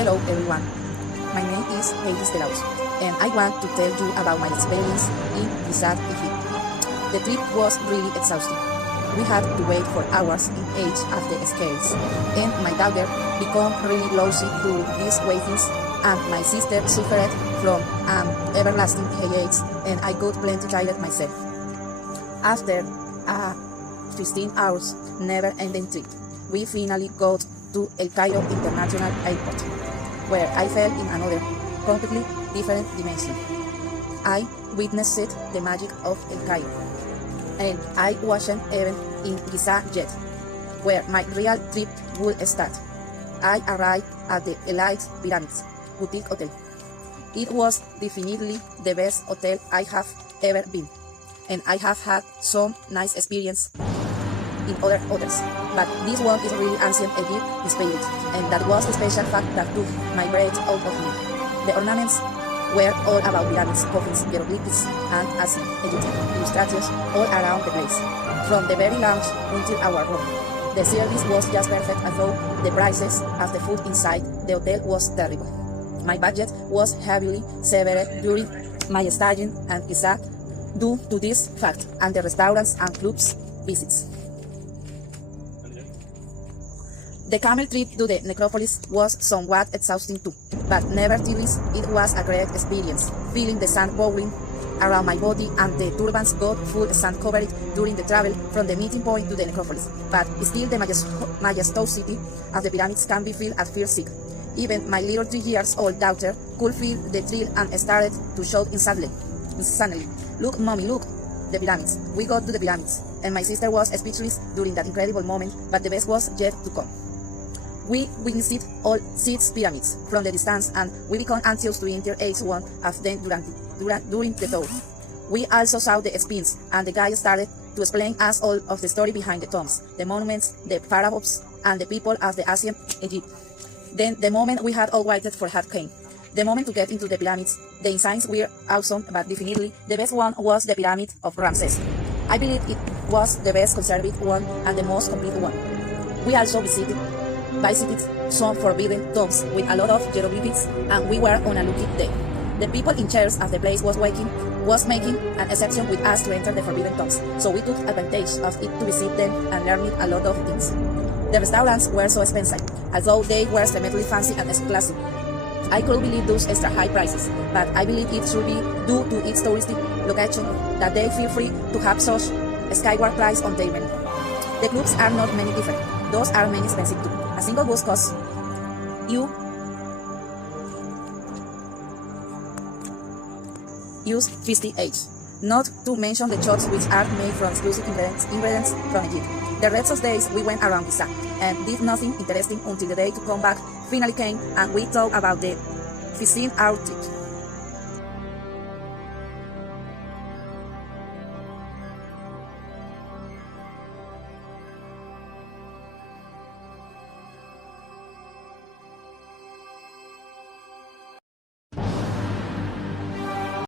Hello everyone, my name is Geidys De La Hoz, and I want to tell you about my experience in Gizah Necrópholis. The trip was really exhausting. We had to wait for hours in each of the scales, and my daughter became really lousy through these waitings, and my sister suffered from everlasting headaches, and I got plenty tired myself. After a 15 hours never-ending trip, we finally got to El Cairo International Airport, where I fell in another, completely different dimension. I witnessed the magic of El Cairo, and I wasn't even in Gizah yet, where my real trip would start. I arrived at the Elite Pyramids Boutique Hotel. It was definitely the best hotel I have ever been, and I have had some nice experience in other hotels, but this one is really ancient Egypt inspired, and that was the special fact that took my breath out of me. The ornaments were all about pyramids, coffins, hieroglyphics, and ancient Egyptian illustrations all around the place, from the very lounge until our room. The service was just perfect, although the prices of the food inside the hotel was terrible. My budget was heavily severed during my stay in Gizah due to this fact, and the restaurants and clubs visits. The camel trip to the necropolis was somewhat exhausting too, but nevertheless it was a great experience, feeling the sand bowling around my body, and the turbans got full sand covered during the travel from the meeting point to the necropolis. But still the majesticity of the pyramids can be felt at first sight. Even my little 3-year-old daughter could feel the thrill and started to shout insanely, "Look, mommy, look! The pyramids!" We got to the pyramids, and my sister was speechless during that incredible moment, but the best was yet to come. We witnessed all 6 pyramids from the distance, and we became anxious to enter each one of them during the tour. We also saw the sphinx, and the guy started to explain us all of the story behind the tombs, the monuments, the pharaohs, and the people of the ancient Egypt. Then the moment we had all waited for had came. The moment to get into the pyramids. The insigns were awesome, but definitely the best one was the pyramid of Ramses. I believe it was the best conserved one and the most complete one. We also visited some forbidden tombs with a lot of hieroglyphics, and we were on a lucky day. The people in charge of the place was making an exception with us to enter the forbidden tombs, so we took advantage of it to visit them and learn a lot of things. The restaurants were so expensive, although they were extremely fancy and exclusive. I couldn't believe those extra high prices, but I believe it should be due to its touristic location that they feel free to have such a skyward price on their menu. The clubs are not many different. Those are many expensive too. A single bus costs you use 50 each. Not to mention the shots, which are made from exclusive ingredients from Egypt. The rest of the days we went around Gizah and did nothing interesting until the day to come back finally came, and we talked about the 15-hour trip.